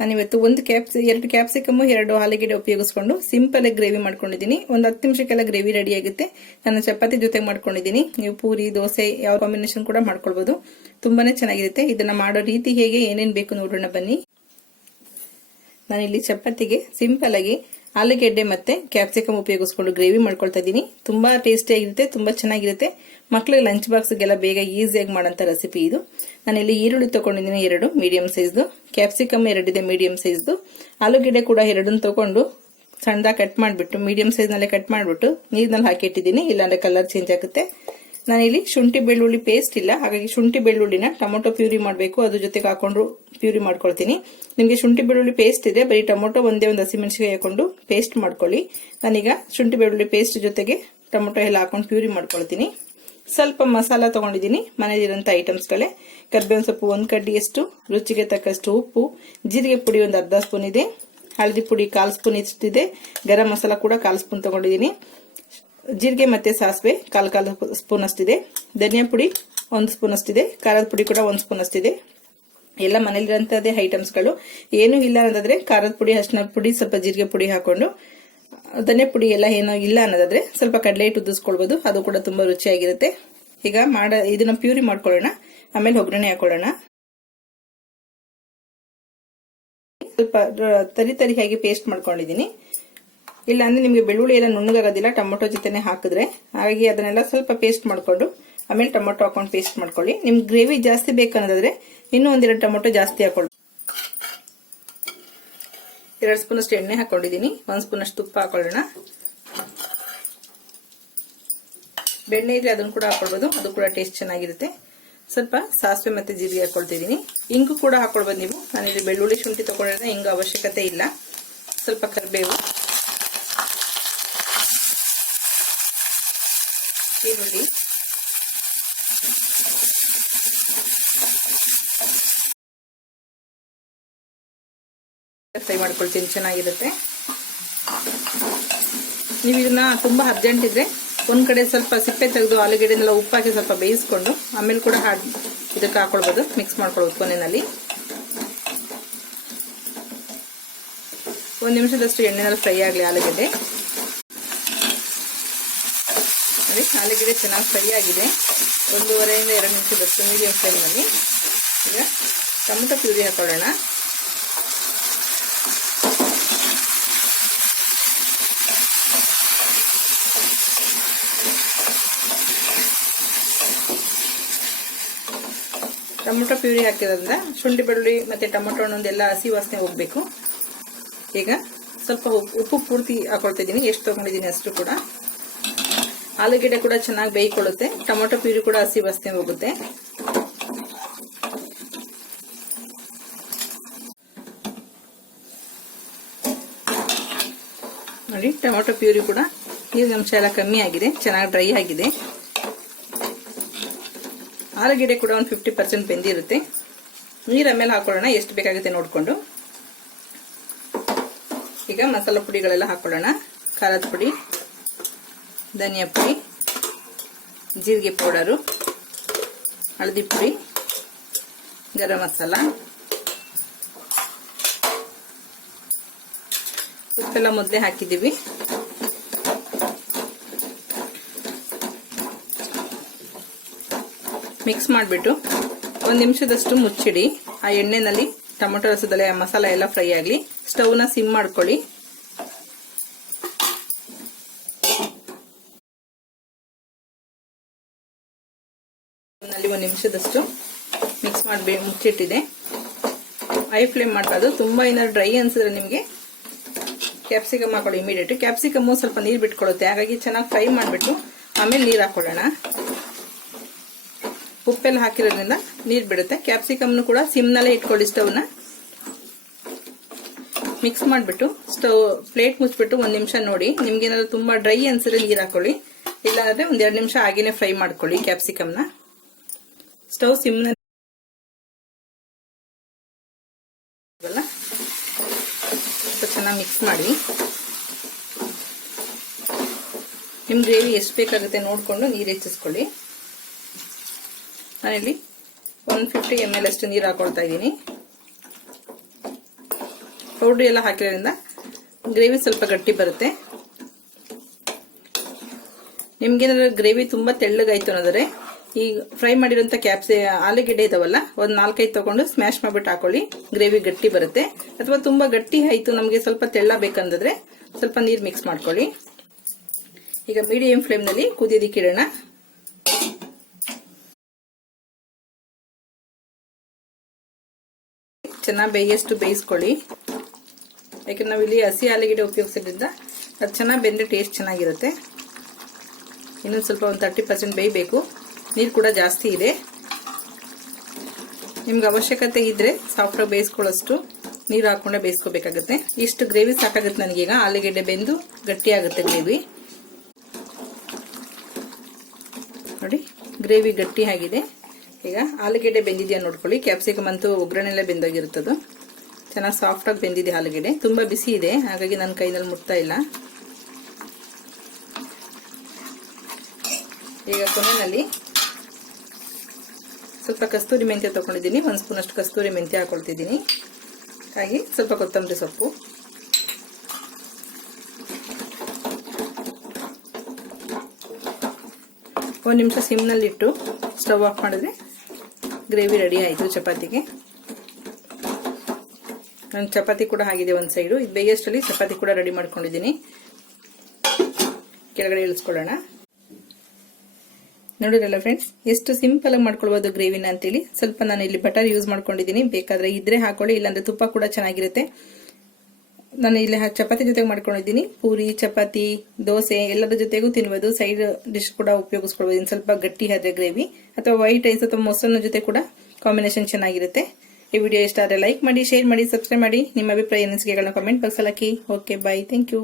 ನಾನಿವತ್ತು ಎರಡು ಕ್ಯಾಪ್ಸಿಕಮ್ 2 ಆಲೂಗೆಡ್ಡೆ ಉಪಯೋಗಿಸ್ಕೊಂಡು ಸಿಂಪಲ್ ಆಗಿ ಗ್ರೇವಿ ಮಾಡ್ಕೊಂಡಿದ್ದೀನಿ. ಒಂದು 10 ನಿಮಿಷಕ್ಕೆಲ್ಲ ಗ್ರೇವಿ ರೆಡಿ ಆಗುತ್ತೆ. ನಾನು ಚಪಾತಿ ಜೊತೆ ಮಾಡ್ಕೊಂಡಿದ್ದೀನಿ. ನೀವು ಪೂರಿ ದೋಸೆ ಯಾವ ಕಾಂಬಿನೇಷನ್ ಕೂಡ ಮಾಡ್ಕೊಳ್ಬಹುದು. ತುಂಬಾನೇ ಚೆನ್ನಾಗಿರುತ್ತೆ. ಇದನ್ನ ಮಾಡೋ ರೀತಿ ಹೇಗೆ ಏನೇನ್ ಬೇಕು ನೋಡೋಣ ಬನ್ನಿ. ನಾನಿಲ್ಲಿ ಚಪಾತಿಗೆ ಸಿಂಪಲ್ ಆಗಿ ಆಲೂಗೆಡ್ಡೆ ಮತ್ತೆ ಕ್ಯಾಪ್ಸಿಕಮ್ ಉಪಯೋಗಿಸ್ಕೊಂಡು ಗ್ರೇವಿ ಮಾಡ್ಕೊಳ್ತಾ ಇದ್ದೀನಿ. ತುಂಬಾ ಟೇಸ್ಟಿ ಆಗಿರುತ್ತೆ, ತುಂಬಾ ಚೆನ್ನಾಗಿರುತ್ತೆ. ಮಕ್ಕಳಿಗೆ ಲಂಚ್ ಬಾಕ್ಸ್ಗೆಲ್ಲ ಬೇಗ ಈಸಿಯಾಗಿ ಮಾಡೋಂಥ ರೆಸಿಪಿ ಇದು. ನಾನಿಲ್ಲಿ ಈರುಳ್ಳಿ ತಗೊಂಡಿದ್ದೀನಿ 2 ಮೀಡಿಯಂ ಸೈಜ್ದು, ಕ್ಯಾಪ್ಸಿಕಮ್ 2 ಇದೆ ಮೀಡಿಯಂ ಸೈಜ್ದು, ಆಲೂಗೆಡ್ಡೆ ಕೂಡ 2 ತಗೊಂಡು ಸಣ್ಣದಾಗಿ ಕಟ್ ಮಾಡಿಬಿಟ್ಟು ಮೀಡಿಯಂ ಸೈಜ್ ನಲ್ಲೇ ಕಟ್ ಮಾಡಿಬಿಟ್ಟು ನೀರಿನಲ್ಲಿ ಹಾಕಿ ಇಟ್ಟಿದ್ದೀನಿ, ಇಲ್ಲಾಂದ್ರೆ ಕಲರ್ ಚೇಂಜ್ ಆಗುತ್ತೆ. ನಾನಿಲ್ಲಿ ಶುಂಠಿ ಬೆಳ್ಳುಳ್ಳಿ ಪೇಸ್ಟ್ ಇಲ್ಲ, ಹಾಗಾಗಿ ಶುಂಠಿ ಬೆಳ್ಳುಳ್ಳಿನ ಟೊಮೊಟೊ ಪ್ಯೂರಿ ಮಾಡಬೇಕು, ಅದ್ರ ಜೊತೆಗೆ ಹಾಕೊಂಡು ಪ್ಯೂರಿ ಮಾಡ್ಕೊಳ್ತೀನಿ. ನಿಮಗೆ ಶುಂಠಿ ಬೆಳ್ಳುಳ್ಳಿ ಪೇಸ್ಟ್ ಇದೆ, ಬರೀ ಟೊಮೊಟೊ ಒಂದೇ ಒಂದು ಹಸಿಮೆಣಸಿನಕಾಯಿ ಹಾಕೊಂಡು ಪೇಸ್ಟ್ ಮಾಡ್ಕೊಳ್ಳಿ. ನಾನೀಗ ಶುಂಠಿ ಬೆಳ್ಳುಳ್ಳಿ ಪೇಸ್ಟ್ ಜೊತೆಗೆ ಟೊಮೊಟೊ ಎಲ್ಲ ಹಾಕೊಂಡು ಪ್ಯೂರಿ ಮಾಡ್ಕೊಳ್ತೀನಿ. ಸ್ವಲ್ಪ ಮಸಾಲ ತಗೊಂಡಿದ್ದೀನಿ, ಮನೆಯಲ್ಲಿರೋಂಥ ಐಟಮ್ಸ್ಗಳೇ. ಕರ್ಬೇವಿನ ಸೊಪ್ಪು 1 ಕಡ್ಡಿಯಷ್ಟು, ರುಚಿಗೆ ತಕ್ಕಷ್ಟು ಉಪ್ಪು, ಜೀರಿಗೆ ಪುಡಿ ಒಂದು ಅರ್ಧ ಸ್ಪೂನ್ ಇದೆ, ಹಳದಿ ಪುಡಿ 1/4 ಸ್ಪೂನ್ ಇಷ್ಟಿದೆ, ಗರಂ ಮಸಾಲ ಕೂಡ 1/4 ಸ್ಪೂನ್ ತಗೊಂಡಿದ್ದೀನಿ, ಜೀರಿಗೆ ಮತ್ತೆ ಸಾಸಿವೆ 1/4 ಸ್ಪೂನ್ ಅಷ್ಟಿದೆ, ಧನಿಯಾ ಪುಡಿ 1 ಸ್ಪೂನ್ ಅಷ್ಟಿದೆ, ಖಾರದ ಪುಡಿ ಕೂಡ 1 ಸ್ಪೂನ್ ಅಷ್ಟಿದೆ. ಎಲ್ಲ ಮನೇಲಿರೋಂಥದ್ದೇ ಐಟಮ್ಸ್ಗಳು. ಏನು ಇಲ್ಲ ಅನ್ನೋದಾದ್ರೆ ಖಾರದ ಪುಡಿ, ಅರಿಶಿನ ಪುಡಿ, ಸ್ವಲ್ಪ ಜೀರಿಗೆ ಪುಡಿ ಹಾಕೊಂಡು, ಧನಿಯಾ ಪುಡಿ ಎಲ್ಲ ಏನೋ ಇಲ್ಲ ಅನ್ನೋದಾದ್ರೆ ಸ್ವಲ್ಪ ಕಡಲೆ ಹಿಟ್ಟು ಉದ್ದಿಸ್ಕೊಳ್ಬಹುದು, ಅದು ಕೂಡ ತುಂಬಾ ರುಚಿಯಾಗಿರುತ್ತೆ. ಈಗ ಇದನ್ನ ಪ್ಯೂರಿ ಮಾಡ್ಕೊಳ್ಳೋಣ, ಆಮೇಲೆ ಒಗ್ಗರಣೆ ಹಾಕೊಳ್ಳೋಣ. ಸ್ವಲ್ಪ ತರಿಯಾಗಿ ಪೇಸ್ಟ್ ಮಾಡ್ಕೊಂಡಿದ್ದೀನಿ. ಇಲ್ಲ ಅಂದ್ರೆ ನಿಮ್ಗೆ ಬೆಳ್ಳುಳ್ಳಿ ಎಲ್ಲ ನುಣ್ಣಗಾಗೋದಿಲ್ಲ ಟೊಮೊಟೊ ಜೊತೆನೆ ಹಾಕಿದ್ರೆ, ಹಾಗಾಗಿ ಅದನ್ನೆಲ್ಲ ಸ್ವಲ್ಪ ಪೇಸ್ಟ್ ಮಾಡ್ಕೊಂಡು ಆಮೇಲೆ ಟೊಮೊಟೊ ಹಾಕೊಂಡು ಪೇಸ್ಟ್ ಮಾಡ್ಕೊಳ್ಳಿ. ನಿಮ್ಗೆ ಗ್ರೇವಿ ಜಾಸ್ತಿ ಬೇಕನ್ನೋದಾದ್ರೆ ಇನ್ನೂ 1-2 ಟೊಮೊಟೊ ಜಾಸ್ತಿ ಹಾಕೊಳ್ಳಿ. 2 ಸ್ಪೂನ್ ಅಷ್ಟು ಎಣ್ಣೆ ಹಾಕೊಂಡಿದ್ದೀನಿ, 1 ಸ್ಪೂನ್ ಅಷ್ಟು ತುಪ್ಪ ಹಾಕೊಳ್ಳೋಣ. ಬೆಣ್ಣೆ ಇದ್ರೆ ಅದನ್ನು ಕೂಡ ಹಾಕೊಳ್ಬಹುದು, ಅದು ಕೂಡ ಟೇಸ್ಟ್ ಚೆನ್ನಾಗಿರುತ್ತೆ. ಸ್ವಲ್ಪ ಸಾಸಿವೆ ಮತ್ತೆ ಜೀರಿಗೆ ಹಾಕೊಳ್ತಿದ್ದೀನಿ. ಇಂಗು ಕೂಡ ಹಾಕೊಳ್ಬಹುದು ನೀವು. ನಾನಿಲ್ಲಿ ಬೆಳ್ಳುಳ್ಳಿ ಶುಂಠಿ ತಗೊಳ್ಳೋದ್ರಿಂದ ಇಂಗು ಅವಶ್ಯಕತೆ ಇಲ್ಲ. ಸ್ವಲ್ಪ ಕರಿಬೇವು, ಈರುಳ್ಳಿ, ಫ್ರೈ ಮಾಡ್ಕೊಳ್ತೀನಿ, ಚೆನ್ನಾಗಿರುತ್ತೆ. ನೀವು ಇದನ್ನ ತುಂಬಾ ಅರ್ಜೆಂಟ್ ಇದ್ರೆ ಒಂದ್ ಕಡೆ ಸ್ವಲ್ಪ ಸಿಪ್ಪೆ ತೆಗೆದು ಆಲೂಗೆಡ್ಡೆನೆಲ್ಲ ಉಪ್ಪಾಕಿ ಸ್ವಲ್ಪ ಬೇಯಿಸ್ಕೊಂಡು ಆಮೇಲೆ ಕೂಡ ಇದಕ್ಕೆ ಹಾಕೊಳ್ಬಹುದು, ಮಿಕ್ಸ್ ಮಾಡ್ಕೊಳ್ಬಹುದು ಕೊನೆಯಲ್ಲಿ. 1 ನಿಮಿಷದಷ್ಟು ಎಣ್ಣೆನಲ್ಲಿ ಫ್ರೈ ಆಗಲಿ ಆಲೂಗೆಡ್ಡೆ. ನೋಡಿ, ಆಲೂಗೆಡ್ಡೆ ಚೆನ್ನಾಗಿ ಫ್ರೈ ಆಗಿದೆ. 1.5 ಇಂದ 2 ನಿಮಿಷದಷ್ಟು ಮೀಡಿಯಂ ಫ್ಲೇಮ್ನಲ್ಲಿ. ಈಗ ಟೊಮೊಟೊ ಪ್ಯೂರಿ ಹಾಕೊಳ್ಳೋಣ. ಟೊಮೊಟೊ ಪ್ಯೂರಿ ಹಾಕಿರೋದ್ರಿಂದ ಶುಂಠಿ ಬೆಳ್ಳುಳ್ಳಿ ಮತ್ತೆ ಟೊಮೊಟೊ ಹಣ್ಣೊಂದೆಲ್ಲ ಹಸಿ ವಾಸನೆ ಹೋಗ್ಬೇಕು. ಈಗ ಸ್ವಲ್ಪ ಉಪ್ಪು ಪೂರ್ತಿ ಹಾಕೊಳ್ತಾ ಇದ್ದೀನಿ, ಎಷ್ಟು ತಗೊಂಡಿದ್ದೀನಿ ಅಷ್ಟು ಕೂಡ. ಆಲೂಗೆಡ್ಡೆ ಕೂಡ ಚೆನ್ನಾಗಿ ಬೇಯಿಕೊಳ್ಳುತ್ತೆ, ಟೊಮೊಟೊ ಪ್ಯೂರಿ ಕೂಡ ಹಸಿ ವಾಸನೆ ಹೋಗುತ್ತೆ. ನೋಡಿ, ಟೊಮೊಟೊ ಪ್ಯೂರಿ ಕೂಡ ನೀರಿನ ಅಂಶ ಎಲ್ಲ ಕಮ್ಮಿ ಆಗಿದೆ, ಚೆನ್ನಾಗಿ ಡ್ರೈ ಆಗಿದೆ. ಆಲೂಗೆಡ್ಡೆ ಕೂಡ ಒಂದು 50% ಬೆಂದಿರುತ್ತೆ. ನೀರ ಮೇಲೆ ಹಾಕೊಳ್ಳೋಣ, ಎಷ್ಟು ಬೇಕಾಗುತ್ತೆ ನೋಡ್ಕೊಂಡು. ಈಗ ಮಸಾಲ ಪುಡಿಗಳೆಲ್ಲ ಹಾಕೊಳ್ಳೋಣ. ಖಾರದ ಪುಡಿ, ಧನಿಯಾ ಪುಡಿ, ಜೀರಿಗೆ ಪೌಡರು, ಹಳದಿ ಪುಡಿ, ಗರಂ ಮಸಾಲ, ಉಪ್ಪೆಲ್ಲ ಮೊದಲೇ ಹಾಕಿದ್ದೀವಿ. ಮಿಕ್ಸ್ ಮಾಡಿಬಿಟ್ಟು 1 ನಿಮಿಷದಷ್ಟು ಮುಚ್ಚಿಡಿ. ಆ ಎಣ್ಣೆನಲ್ಲಿ ಟೊಮೊಟೊ ರಸದಲ್ಲಿ ಮಸಾಲ ಎಲ್ಲ ಫ್ರೈ ಆಗಲಿ. ಸ್ಟವ್ನ ಸಿಮ್ ಮಾಡ್ಕೊಳ್ಳಿ. ನಲ್ಲಿ 1 ನಿಮಿಷದಷ್ಟು ಮಿಕ್ಸ್ ಮಾಡಿ ಮುಚ್ಚಿಟ್ಟಿದೆ. ಹೈ ಫ್ಲೇಮ್ ಮಾಡಬಾರ್ದು. ತುಂಬಾ ಏನಾದ್ರು ಡ್ರೈ ಅನ್ಸಿದ್ರೆ ನಿಮಗೆ ಕ್ಯಾಪ್ಸಿಕಮ್ ಹಾಕೊಳ್ಳಿ ಇಮಿಡಿಯೇಟ್. ಕ್ಯಾಪ್ಸಿಕಮ್ ಸ್ವಲ್ಪ ನೀರು ಬಿಟ್ಕೊಳ್ಳುತ್ತೆ, ಹಾಗಾಗಿ ಚೆನ್ನಾಗಿ ಫ್ರೈ ಮಾಡಿಬಿಟ್ಟು ಆಮೇಲೆ ನೀರು ಹಾಕೊಳ್ಳೋಣ. ಉಪ್ಪೆಲ್ಲ ಹಾಕಿರೋದ್ರಿಂದ ನೀರು ಬಿಡುತ್ತೆ. ಕ್ಯಾಪ್ಸಿಕಮ್ನು ಕೂಡ ಸಿಮ್ನಲ್ಲೇ ಇಟ್ಕೊಳ್ಳಿ. ಸ್ಟವ್ನ ಮಿಕ್ಸ್ ಮಾಡಿಬಿಟ್ಟು ಪ್ಲೇಟ್ ಮುಚ್ಚಿಬಿಟ್ಟು 1 ನಿಮಿಷ ನೋಡಿ. ನಿಮ್ಗೆ ಏನಾದ್ರು ತುಂಬಾ ಡ್ರೈ ಅನ್ಸಿದ್ರೆ ನೀರು ಹಾಕೊಳ್ಳಿ, ಇಲ್ಲಾಂದ್ರೆ 1-2 ನಿಮಿಷ ಹಾಗೇನೆ ಫ್ರೈ ಮಾಡ್ಕೊಳ್ಳಿ ಕ್ಯಾಪ್ಸಿಕಮ್ನ. ಸ್ಟವ್ ಸಿಮ್ನ ಚೆನ್ನಾಗಿ ಮಿಕ್ಸ್ ಮಾಡಿ. ನಿಮ್ ಗ್ರೇವಿ ಎಷ್ಟು ಬೇಕಾಗುತ್ತೆ ನೋಡ್ಕೊಂಡು ನೀರು ಹೆಚ್ಚಿಸ್ಕೊಳ್ಳಿ. ನಾನಿಲ್ಲಿ 150 ml ಅಷ್ಟು ನೀರು ಹಾಕೊಳ್ತಾ ಇದ್ದೀನಿ. ಪೌಡ್ರ್ ಎಲ್ಲ ಹಾಕಿರೋದ್ರಿಂದ ಗ್ರೇವಿ ಸ್ವಲ್ಪ ಗಟ್ಟಿ ಬರುತ್ತೆ. ನಿಮ್ಗೇನಾದ್ರೂ ಗ್ರೇವಿ ತುಂಬಾ ತೆಳ್ಳಗಾಯ್ತು ಅನ್ನೋದ್ರೆ ಈ ಫ್ರೈ ಮಾಡಿರೋಂಥ ಆಲೂಗೆಡ್ಡೆ ಇದಾವಲ್ಲ ಒಂದು 4-5 ತಗೊಂಡು ಸ್ಮ್ಯಾಶ್ ಮಾಡ್ಬಿಟ್ಟು ಹಾಕೊಳ್ಳಿ, ಗ್ರೇವಿ ಗಟ್ಟಿ ಬರುತ್ತೆ. ಅಥವಾ ತುಂಬಾ ಗಟ್ಟಿ ಆಯ್ತು ನಮಗೆ ಸ್ವಲ್ಪ ತೆಳ್ಳ ಬೇಕಂದ್ರೆ ಸ್ವಲ್ಪ ನೀರು ಮಿಕ್ಸ್ ಮಾಡ್ಕೊಳ್ಳಿ. ಈಗ ಮೀಡಿಯಂ ಫ್ಲೇಮ್ ನಲ್ಲಿ ಕುದಿಯೋದಕ್ಕೆ ಇಡೋಣ. ಚೆನ್ನಾಗಿ ಬೇಯಷ್ಟು ಬೇಯಿಸ್ಕೊಳ್ಳಿ. ಯಾಕಂದ್ರೆ ನಾವಿಲ್ಲಿ ಹಸಿ ಆಲೂಗೆಡ್ಡೆ ಉಪಯೋಗಿಸೋದ್ರಿಂದ ಅದು ಚೆನ್ನಾಗಿ ಬೆಂದ್ರೆ ಟೇಸ್ಟ್ ಚೆನ್ನಾಗಿರುತ್ತೆ. ಇನ್ನೊಂದು ಸ್ವಲ್ಪ ಒಂದು 30% ಬೇಯಬೇಕು. ನೀರು ಕೂಡ ಜಾಸ್ತಿ ಇದೆ. ನಿಮ್ಗೆ ಅವಶ್ಯಕತೆ ಇದ್ರೆ ಸಾಫ್ಟಾಗಿ ಬೇಯಿಸ್ಕೊಳ್ಳೋಷ್ಟು ನೀರು ಹಾಕೊಂಡೆ ಬೇಯಿಸ್ಕೋಬೇಕಾಗುತ್ತೆ. ಇಷ್ಟು ಗ್ರೇವಿ ಸಾಕಾಗುತ್ತೆ ನನಗೀಗ. ಆಲೂಗೆಡ್ಡೆ ಬೆಂದು ಗಟ್ಟಿ ಆಗುತ್ತೆ ಗ್ರೇವಿ. ನೋಡಿ ಗ್ರೇವಿ ಗಟ್ಟಿ ಆಗಿದೆ. ಈಗ ಆಲೂಗೆಡ್ಡೆ ಬೆಂದಿದೆಯಾ ನೋಡ್ಕೊಳ್ಳಿ. ಕ್ಯಾಪ್ಸಿಕಮ್ ಅಂತೂ ಒಗ್ಗರಣೆಲ್ಲ ಬೆಂದೋಗಿರುತ್ತದು. ಚೆನ್ನಾಗಿ ಸಾಫ್ಟಾಗಿ ಬೆಂದಿದೆ ಆಲೂಗೆಡ್ಡೆ. ತುಂಬಾ ಬಿಸಿ ಇದೆ, ಹಾಗಾಗಿ ನನ್ನ ಕೈನಲ್ಲಿ ಮುಟ್ತಾ ಇಲ್ಲ. ಈಗ ಕೊನೆಯಲ್ಲಿ ಸ್ವಲ್ಪ ಕಸ್ತೂರಿ ಮೆಂತ್ಯ ತಗೊಂಡಿದ್ದೀನಿ. 1 ಸ್ಪೂನ್ ಅಷ್ಟು ಕಸ್ತೂರಿ ಮೆಂತ್ಯ ಹಾಕೊಳ್ತಿದ್ದೀನಿ. ಹಾಗೆ ಸ್ವಲ್ಪ ಕೊತ್ತಂಬರಿ ಸೊಪ್ಪು. ಒಂದು ನಿಮಿಷ ಸಿಮ್ನಲ್ಲಿಟ್ಟು ಸ್ಟವ್ ಆಫ್ ಮಾಡಿದ್ರೆ ಗ್ರೇವಿ ರೆಡಿ ಆಯಿತು ಚಪಾತಿಗೆ. ನನ್ನ ಚಪಾತಿ ಕೂಡ ಆಗಿದೆ ಒಂದು ಸೈಡು. ಇದು ಬೇಯಷ್ಟರಲ್ಲಿ ಚಪಾತಿ ಕೂಡ ರೆಡಿ ಮಾಡ್ಕೊಂಡಿದ್ದೀನಿ. ಕೆಳಗಡೆ ಇಳಿಸ್ಕೊಳ್ಳೋಣ. ನೋಡಿರಲ್ಲ ಫ್ರೆಂಡ್ಸ್, ಎಷ್ಟು ಸಿಂಪಲ್ ಆಗಿ ಮಾಡ್ಕೊಳ್ಬಹುದು ಗ್ರೇವಿನ ಅಂತೇಳಿ. ಸ್ವಲ್ಪ ನಾನು ಇಲ್ಲಿ ಬಟರ್ ಯೂಸ್ ಮಾಡ್ಕೊಂಡಿದ್ದೀನಿ. ಬೇಕಾದ್ರೆ ಇದ್ರೆ ಹಾಕೊಳ್ಳಿ, ಇಲ್ಲಾಂದ್ರೆ ತುಪ್ಪ ಕೂಡ ಚೆನ್ನಾಗಿರುತ್ತೆ. ನಾನು ಇಲ್ಲಿ ಚಪಾತಿ ಜೊತೆಗೆ ಮಾಡ್ಕೊಂಡಿದ್ದೀನಿ. ಪೂರಿ, ಚಪಾತಿ, ದೋಸೆ ಎಲ್ಲದರ ಜೊತೆಗೂ ತಿನ್ಬೋದು. ಸೈಡ್ ಡಿಶ್ ಕೂಡ ಉಪಯೋಗಿಸ್ಕೊಳ್ಬೋದು. ಇನ್ನು ಸ್ವಲ್ಪ ಗಟ್ಟಿ ಆದ್ರೆ ಗ್ರೇವಿ, ಅಥವಾ ವೈಟ್ ರೈಸ್ ಅಥವಾ ಮೊಸರನ್ನ ಜೊತೆ ಕೂಡ ಕಾಂಬಿನೇಷನ್ ಚೆನ್ನಾಗಿರುತ್ತೆ. ಈ ವಿಡಿಯೋ ಇಷ್ಟ ಆದರೆ ಲೈಕ್ ಮಾಡಿ, ಶೇರ್ ಮಾಡಿ, ಸಬ್ಸ್ಕ್ರೈಬ್ ಮಾಡಿ. ನಿಮ್ಮ ಅಭಿಪ್ರಾಯ ಅನಿಸಿಕೆಗಳನ್ನ ಕಾಮೆಂಟ್ ಬಾಕ್ಸ್ ಅಲ್ಲಿ ಹಾಕಿ. Okay, bye, thank you.